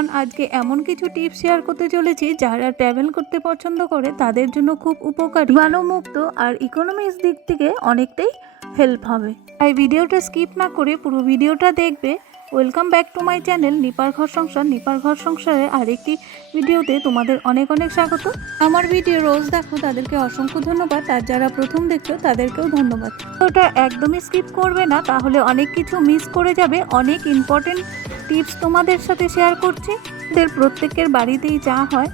Everyone, আজকে এমন কিছু টিপস শেয়ার করতে চলেছি যারা ট্রাভেল করতে পছন্দ করে তাদের জন্য খুব উপকারী, জীবাণুমুক্ত আর ইকোনমিক্স দিক থেকে অনেকটাই হেল্প হবে। তাই ভিডিওটা স্কিপ না করে পুরো ভিডিওটা দেখবে। Welcome back to my channel নিপার ঘর সংসার। নিপার ঘর সংসারে আরেকটি ভিডিওতে তোমাদের অনেক অনেক স্বাগত। আমার ভিডিও রোজ দেখো তাদেরকে অসংখ্য ধন্যবাদ, আর যারা প্রথম দেখছো তাদেরকেও ধন্যবাদ। ওটা একদমই স্কিপ করবে না, তাহলে অনেক কিছু মিস করে যাবে। অনেক ইম্পর্টেন্ট টিপস তোমাদের সাথে শেয়ার করছি। আমাদের প্রত্যেকের বাড়িতেই চা হয়,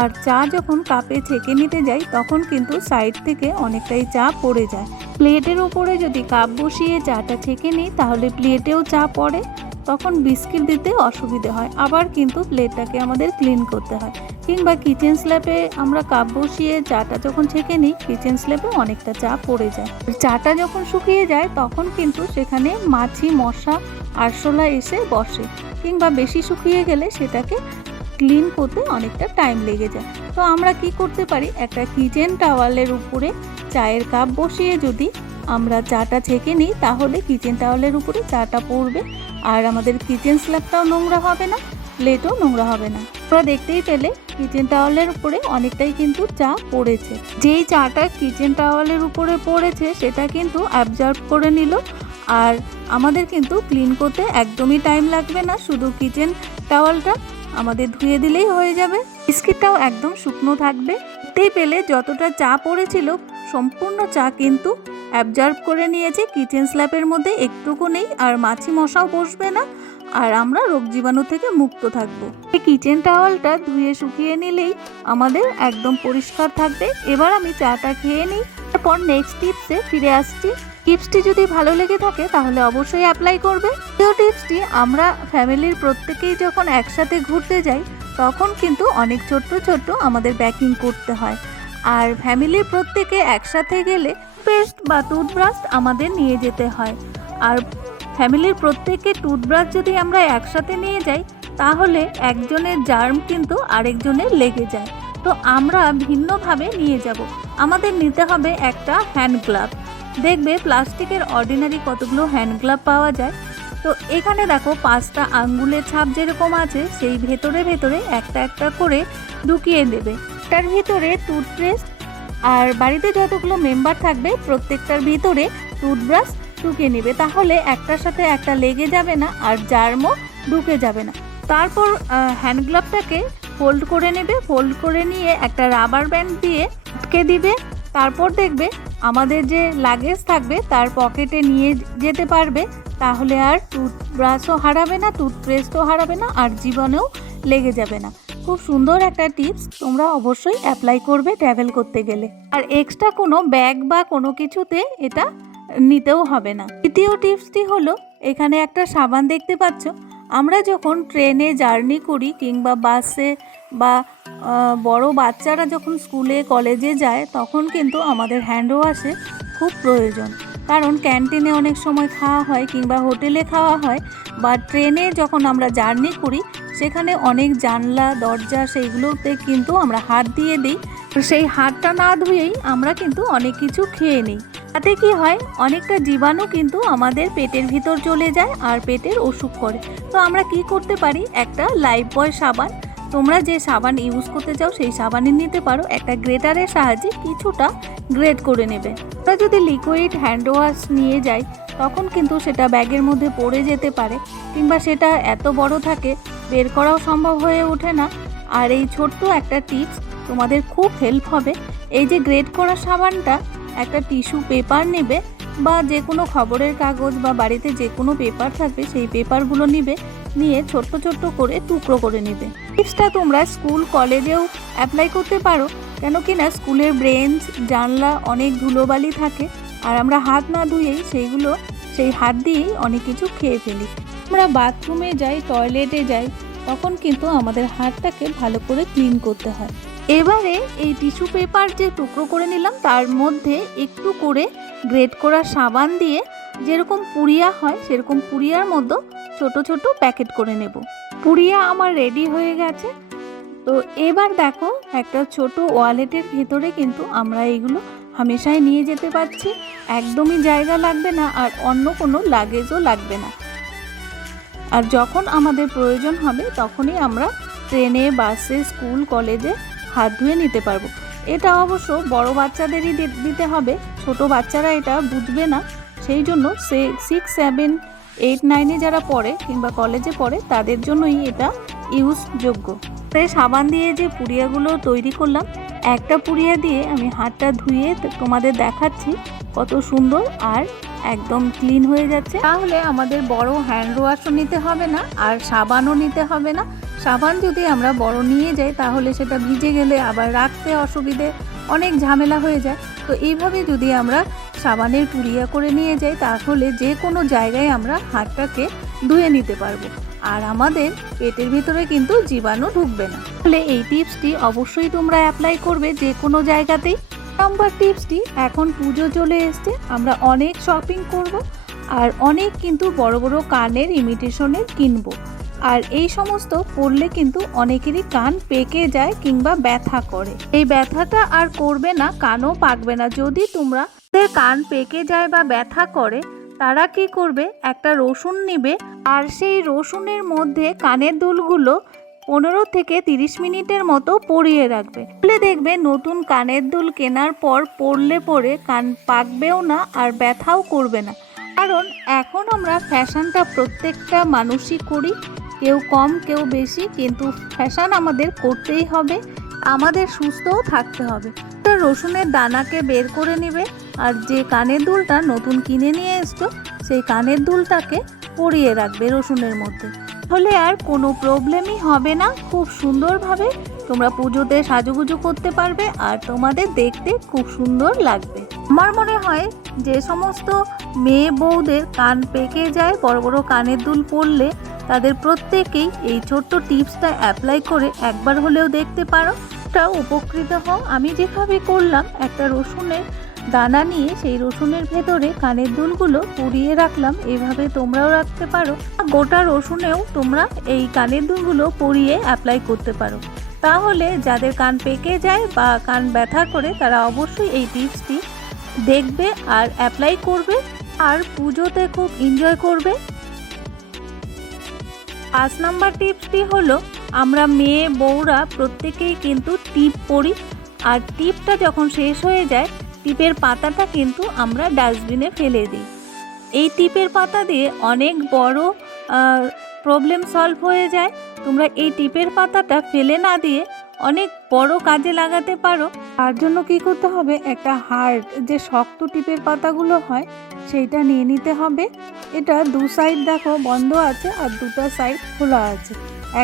আর চা যখন কাপে ছেঁকে নিতে যাই তখন কিন্তু সাইড থেকে অনেকটাই চা পড়ে যায়। প্লেটের উপরে যদি কাপ বসিয়ে চাটা ছেঁকে নিই তাহলে প্লেটেও চা পড়ে, তখন বিস্কিট দিতে অসুবিধে হয়। আবার কিন্তু প্লেটটাকে আমাদের ক্লিন করতে হয়। কিংবা কিচেন স্ল্যাপে আমরা কাপ বসিয়ে চাটা যখন ছেঁকে নিই, কিচেন স্ল্যাপে অনেকটা চা পড়ে যায়। চাটা যখন শুকিয়ে যায় তখন কিন্তু সেখানে মাছি, মশা, আরশোলা এসে বসে, কিংবা বেশি শুকিয়ে গেলে সেটাকে ক্লিন করতে অনেকটা টাইম লেগে যায়। তো আমরা কি করতে পারি, একটা কিচেন টাওয়ালের উপরে চায়ের কাপ বসিয়ে যদি আমরা চাটা ছেঁকে নিই তাহলে কিচেন টাওয়ালের উপরে চাটা পড়বে, আর আমাদের কিচেন স্ল্যাবটাও নোংরা হবে না, প্লেটও নোংরা হবে না। তোমরা দেখতেই পেলে কিচেন টাওয়ালের উপরে অনেকটাই কিন্তু চা পড়েছে। যেই চাটা কিচেন টাওয়ালের উপরে পড়েছে সেটা কিন্তু অ্যাবজর্ব করে নিল, আর আমাদের কিন্তু ক্লিন করতে একদমই টাইম লাগবে না। শুধু কিচেন টাওয়ালটা আমাদের ধুয়ে দিলেই হয়ে যাবে। বিস্কিটটাও একদম শুকনো থাকবে। দেখতেই পেলে যতটা চা পড়েছিল সম্পূর্ণ চা কিন্তু অ্যাবজর্ব করে নিয়েছে কিচেন স্ল্যাবের মধ্যে, একটুকু নেই, আর মাছি মশাও বসবে না, আর আমরা রোগ জীবাণু থেকে মুক্ত থাকবো। এই কিচেন টাওয়ালটা ধুয়ে শুকিয়ে নিলেই আমাদের একদম পরিষ্কার থাকবে। এবার আমি চাটা খেয়ে নিই, তারপর নেক্সট টিপসে ফিরে আসছি। টিপসটি যদি ভালো লেগে থাকে তাহলে অবশ্যই অ্যাপ্লাই করবে। এই টিপসটি আমরা ফ্যামিলির প্রত্যেকেই যখন একসাথে ঘুরতে যাই তখন কিন্তু অনেক ছোট্ট ছোট্ট আমাদের প্যাকিং করতে হয়, আর ফ্যামিলির প্রত্যেকে একসাথে গেলে পেস্ট বা টুথব্রাশ আমাদের নিয়ে যেতে হয়। আর ফ্যামিলির প্রত্যেকে টুথব্রাশ যদি আমরা একসাথে নিয়ে যাই তাহলে একজনের জার্ম কিন্তু আরেকজনের লেগে যায়। তো আমরা ভিন্নভাবে নিয়ে যাব। আমাদের নিতে হবে একটা হ্যান্ড গ্লাভ। দেখবে প্লাস্টিকের অর্ডিনারি কতগুলো হ্যান্ড গ্লাভ পাওয়া যায়। তো এখানে দেখো 5টা আঙ্গুলের ছাপ যেরকম আছে সেই ভেতরে ভেতরে একটা একটা করে ঢুকিয়ে দেবে। তার ভিতরে টুথপেস্ট, আর বাড়িতে যতগুলো মেম্বার থাকবে প্রত্যেকটার ভিতরে টুথব্রাশ ঢুকিয়ে নেবে, তাহলে একটার সাথে একটা লেগে যাবে না আর জার্মও ঢুকে যাবে না। তারপর হ্যান্ড গ্লাভটাকে ফোল্ড করে নেবে। ফোল্ড করে নিয়ে একটা রাবার ব্যান্ড দিয়ে আটকে দিবে। তারপর দেখবে আমাদের যে লাগেজ থাকবে তার পকেটে নিয়ে যেতে পারবে, তাহলে আর টুথব্রাশও হারাবে না, টুথপেস্টও হারাবে না, আর জীবাণুও লেগে যাবে না। খুব সুন্দর একটা টিপস, তোমরা অবশ্যই অ্যাপ্লাই করবে ট্রাভেল করতে গেলে। আর এক্সট্রা কোনো ব্যাগ বা কোনো কিছুতে এটা নিতেও হবে না। দ্বিতীয় টিপসটি হলো, এখানে একটা সাবান দেখতে পাচ্ছ। আমরা যখন ট্রেনে জার্নি করি কিংবা বাসে বা বড় বাচ্চারা যখন স্কুলে কলেজে যায় তখন কিন্তু আমাদের হ্যান্ড ওয়াশে খুব প্রয়োজন, কারণ ক্যান্টিনে অনেক সময় খাওয়া হয় কিংবা হোটেলে খাওয়া হয়, বা ট্রেনে যখন আমরা জার্নি করি সেখানে অনেক জানলা দরজা সেইগুলোতে কিন্তু আমরা হাত দিয়ে দিই। সেই হাতটা না ধুয়েই আমরা কিন্তু অনেক কিছু খেয়ে নিই। তাতে কি হয়, অনেকটা জীবাণু কিন্তু আমাদের পেটের ভিতর চলে যায় আর পেটের অসুখ করে। তো আমরা কি করতে পারি, একটা লাইফবয় সাবান, তোমরা যে সাবান ইউজ করতে চাও সেই সাবানই নিতে পারো, একটা গ্রেটারের সাহায্যে কিছুটা গ্রেট করে নেবে। আমরা যদি লিকুইড হ্যান্ড ওয়াশ নিয়ে যাই তখন কিন্তু সেটা ব্যাগের মধ্যে পড়ে যেতে পারে, কিংবা সেটা এত বড় থাকে বের করাও সম্ভব হয়ে ওঠে না। আর এই ছোট্ট একটা টিপস তোমাদের খুব হেল্প হবে। এই যে গ্রেট করা সাবানটা, একটা টিস্যু পেপার নেবে বা যে কোনো খবরের কাগজ বা বাড়িতে যে কোনো পেপার থাকবে সেই পেপারগুলো নিবে, নিয়ে ছোট্ট ছোট্ট করে টুকরো করে নেবে। টিপসটা তোমরা স্কুল কলেজেও অ্যাপ্লাই করতে পারো, কেন কি না স্কুলের বেঞ্চ জানলা অনেক ধুলোবালি থাকে, আর আমরা হাত না ধুয়েই সেই হাত দিয়েই অনেক কিছু খেয়ে ফেলি। আমরা বাথরুমে যাই, টয়লেটে যাই, তখন কিন্তু আমাদের হাতটাকে ভালো করে ক্লিন করতে হয়। এবারে এই টিস্যু পেপার যে টুকরো করে নিলাম তার মধ্যে একটু করে গ্রেট করা সাবান দিয়ে যেরকম পুড়িয়া হয় সেরকম পুড়িয়ার মধ্যে ছোট ছোট প্যাকেট করে নেব। পুড়িয়া আমার রেডি হয়ে গেছে। তো এবার দেখো একটা ছোট ওয়ালেটের ভেতরে কিন্তু আমরা এগুলো হামেশাই নিয়ে যেতে পারছি, একদমই জায়গা লাগবে না আর অন্য কোনো লাগেজও লাগবে না। আর যখন আমাদের প্রয়োজন হবে তখনই আমরা ট্রেনে, বাসে, স্কুল, কলেজে হাত ধুয়ে নিতে পারবো। এটা অবশ্য বড় বাচ্চাদেরই দিতে হবে, ছোট বাচ্চারা এটা বুঝবে না। সেই জন্য 6, 7, 8, 9-এ যারা পড়ে কিংবা কলেজে পড়ে তাদের জন্যই এটা ইউজযোগ্য। তাই সাবান দিয়ে যে পুড়িয়াগুলো তৈরি করলাম, একটা পুড়িয়া দিয়ে আমি হাতটা ধুয়ে তোমাদের দেখাচ্ছি কত সুন্দর আর একদম ক্লিন হয়ে যাচ্ছে। তাহলে আমাদের বড় হ্যান্ড ওয়াশও নিতে হবে না আর সাবানও নিতে হবে না। সাবান যদি আমরা বড় নিয়ে যাই তাহলে সেটা ভিজে গেলে আবার রাখতে অসুবিধে, অনেক ঝামেলা হয়ে যায়। তো এইভাবে যদি আমরা সাবানের পুড়িয়া করে নিয়ে যাই তাহলে যে কোনো জায়গায় আমরা হাতটাকে ধুয়ে নিতে পারবো আর আমাদের পেটের ভিতরে কিন্তু জীবাণু ঢুকবে না। তাহলে এই টিপসটি অবশ্যই তোমরা অ্যাপ্লাই করবে যে কোনো জায়গাতেই। নাম্বার টিপসটি, এখন পুজো চলে এসছে, আমরা অনেক শপিং করব আর অনেক কিন্তু বড় বড় কানের ইমিটেশনের কিনবো। আর এই সমস্ত পরলে কিন্তু অনেকেরই কান পেকে যায় কিংবা ব্যথা করে। এই ব্যথাটা আর করবে না, কানও পাকবে না। যদি তোমরা কান পেকে যায় বা ব্যথা করে, তারা কি করবে, একটা রসুন নিবে আর সেই রসুনের মধ্যে কানের দুলগুলো 15 থেকে 30 মিনিটের মতো পরিয়ে রাখবে। তাহলে দেখবে নতুন কানের দুল কেনার পর পরলে পরে কান পাকবেও না আর ব্যথাও করবে না। কারণ এখন আমরা ফ্যাশনটা প্রত্যেকটা মানুষই করি, কেউ কম কেউ বেশি, কিন্তু ফ্যাশন আমাদের করতেই হবে, আমাদের সুস্থও থাকতে হবে। তো রসুনের দানাকে বের করে নেবে আর যে কানের দুলটা নতুন কিনে নিয়ে এসছো সেই কানের দুলটাকে পরিয়ে রাখবে রসুনের মধ্যে। তাহলে আর কোনো প্রবলেমই হবে না, খুব সুন্দরভাবে তোমরা পুজোতে সাজুগুজু করতে পারবে আর তোমাদের দেখতে খুব সুন্দর লাগবে। আমার মনে হয় যে সমস্ত মেয়ে বউদের কান পেকে যায় বড় বড় কানের দুল পরলে, তাদের প্রত্যেকেই এই ছোট্ট টিপসটা অ্যাপ্লাই করে একবার হলেও দেখতে পারো, তা উপকৃত হও। আমি যেভাবে করলাম, একটা রসুনের দানা নিয়ে সেই রসুনের ভেতরে কানের দুলগুলো পুড়িয়ে রাখলাম, এইভাবে তোমরাও রাখতে পারো। গোটা রসুনেও তোমরা এই কানের দুলগুলো পুড়িয়ে অ্যাপ্লাই করতে পারো। তাহলে যাদের কান পেকে যায় বা কান ব্যথা করে তারা অবশ্যই এই টিপসটি দেখবে আর অ্যাপ্লাই করবে আর পুজোতে খুব এনজয় করবে। 5 নাম্বার টিপসটি হলো, আমরা মেয়ে বউরা প্রত্যেকেই কিন্তু টিপ পরি আর টিপটা যখন শেষ হয়ে যায় টিপের পাতাটা কিন্তু আমরা ডাস্টবিনে ফেলে দিই। এই টিপের পাতা দিয়ে অনেক বড় প্রবলেম সলভ হয়ে যায়। তোমরা এই টিপের পাতাটা ফেলে না দিয়ে অনেক বড় কাজে লাগাতে পারো। তার জন্য কি করতে হবে, একটা হার্ড যে শক্ত টিপের পাতাগুলো হয় সেইটা নিয়ে নিতে হবে। এটা 2 সাইড দেখো বন্ধ আছে আর 2টা সাইড খোলা আছে।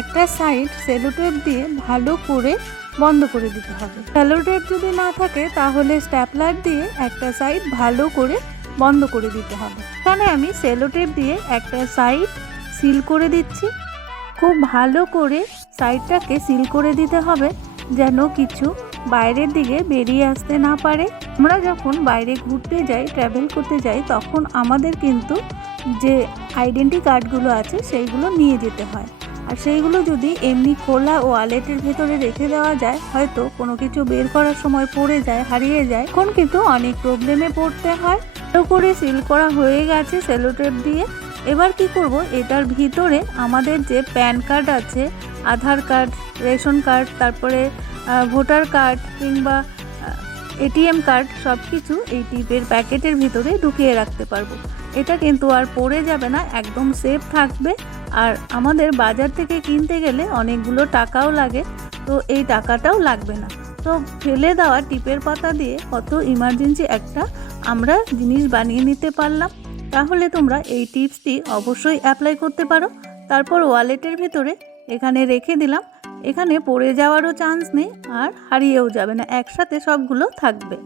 একটা সাইড সেলোটেপ দিয়ে ভালো করে বন্ধ করে দিতে হবে। সেলোটেপ যদি না থাকে তাহলে স্ট্যাপলার দিয়ে একটা সাইড ভালো করে বন্ধ করে দিতে হবে। এখানে আমি সেলোটেপ দিয়ে একটা সাইড সিল করে দিচ্ছি। খুব ভালো করে সাইডটাকে সিল করে দিতে হবে যেন কিছু বাইরের দিকে বেরিয়ে আসতে না পারে। আমরা যখন বাইরে ঘুরতে যাই, ট্রাভেল করতে যাই, তখন আমাদের কিন্তু যে আইডেন্টি কার্ডগুলো আছে সেইগুলো নিয়ে যেতে হয়। আর সেইগুলো যদি এমনি খোলা ওয়ালেটের ভেতরে রেখে দেওয়া যায়, হয়তো কোনো কিছু বের করার সময় পড়ে যায়, হারিয়ে যায়, তখন কিন্তু অনেক প্রবলেমে পড়তে হয়। ভালো করে সিল করা হয়ে গেছে সেলোটেপ দিয়ে। এবার কি করব, এটার ভিতরে আমাদের যে প্যান কার্ড আছে, আধার কার্ড, রেশন কার্ড, তারপরে ভোটার কার্ড কিংবা এটিএম কার্ড, সব কিছু এই টিপের প্যাকেটের ভিতরে ঢুকিয়ে রাখতে পারবো। এটা কিন্তু আর পড়ে যাবে না, একদম সেফ থাকবে। আর আমাদের বাজার থেকে কিনতে গেলে অনেকগুলো টাকাও লাগে, তো এই টাকাটাও লাগবে না। তো ফেলে দেওয়া টিপের পাতা দিয়ে কত ইমার্জেন্সি একটা আমরা জিনিস বানিয়ে নিতে পারলাম। তাহলে তোমরা এই টিপসটি অবশ্যই অ্যাপ্লাই করতে পারো। তারপর ওয়ালেটের ভিতরে এখানে রেখে দিলাম, এখানে পড়ে যাওয়ারও চান্স নেই আর হারিয়েও যাবে না, একসাথে সবগুলো থাকবে।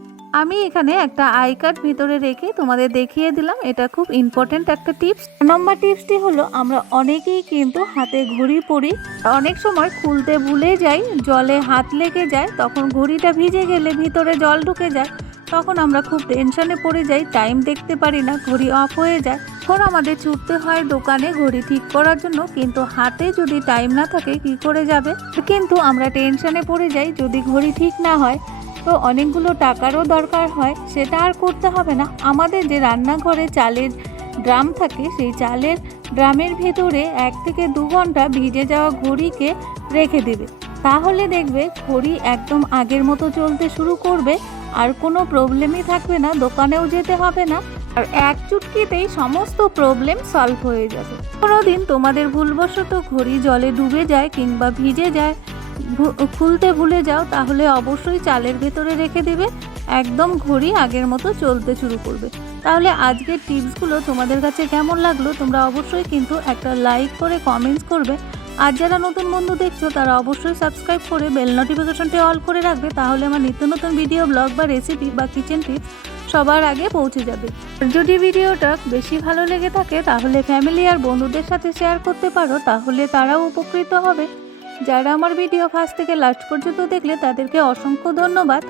আমি এখানে একটা আই কার্ড ভিতরে রেখে তোমাদের দেখিয়ে দিলাম, এটা খুব ইম্পর্ট্যান্ট একটা টিপস। নম্বর টিপসটি হলো, আমরা অনেকেই কিন্তু হাতে ঘড়ি পরি, অনেক সময় খুলতে ভুলে যাই, জলে হাত লেগে যায়, তখন ঘড়িটা ভিজে গেলে ভিতরে জল ঢুকে যায়, তখন আমরা খুব টেনশনে পড়ে যাই, টাইম দেখতে পারি না, ঘড়ি অফ হয়ে যায়। তখন আমাদের ছুটতে হয় দোকানে ঘড়ি ঠিক করার জন্য, কিন্তু হাতে যদি টাইম না থাকে কি করে যাবে, কিন্তু আমরা টেনশনে পড়ে যাই যদি ঘড়ি ঠিক না হয়, তো অনেকগুলো টাকারও দরকার হয়। সেটা আর করতে হবে না, আমাদের যে রান্নাঘরে চালের ড্রাম থাকে সেই চালের ড্রামের ভেতরে 1 থেকে 2 ঘন্টা ভিজে যাওয়া ঘড়িকে রেখে দেবে। তাহলে দেখবে ঘড়ি একদম আগের মতো চলতে শুরু করবে, আর কোনো প্রবলেমই থাকবে না, দোকানেও যেতে হবে না, আর এক চুটকিতেই সমস্ত প্রবলেম সলভ হয়ে যাবে। কোনোদিন তোমাদের ভুলবশত ঘড়ি জলে ডুবে যায় কিংবা ভিজে যায়, খুলতে ভুলে যাও, তাহলে অবশ্যই চালের ভেতরে রেখে দেবে, একদম ঘড়ি আগের মতো চলতে শুরু করবে। তাহলে আজকের টিপসগুলো তোমাদের কাছে কেমন লাগলো তোমরা অবশ্যই কিন্তু একটা লাইক করে কমেন্টস করবে। আর যারা নতুন বন্ধু দেখছো তারা অবশ্যই সাবস্ক্রাইব করে বেল নোটিফিকেশনটি অল করে রাখবে, তাহলে আমার নিত্য নতুন ভিডিও, ব্লগ বা রেসিপি বা কিচেন টিপস সবার আগে পৌঁছে যাবে। আর যদি ভিডিওটা বেশি ভালো লেগে থাকে তাহলে ফ্যামিলি আর বন্ধুদের সাথে শেয়ার করতে পারো, তাহলে তারাও উপকৃত হবে। যারা আমার ভিডিও ফার্স্ট থেকে লাস্ট পর্যন্ত দেখলে তাদেরকে অসংখ্য ধন্যবাদ।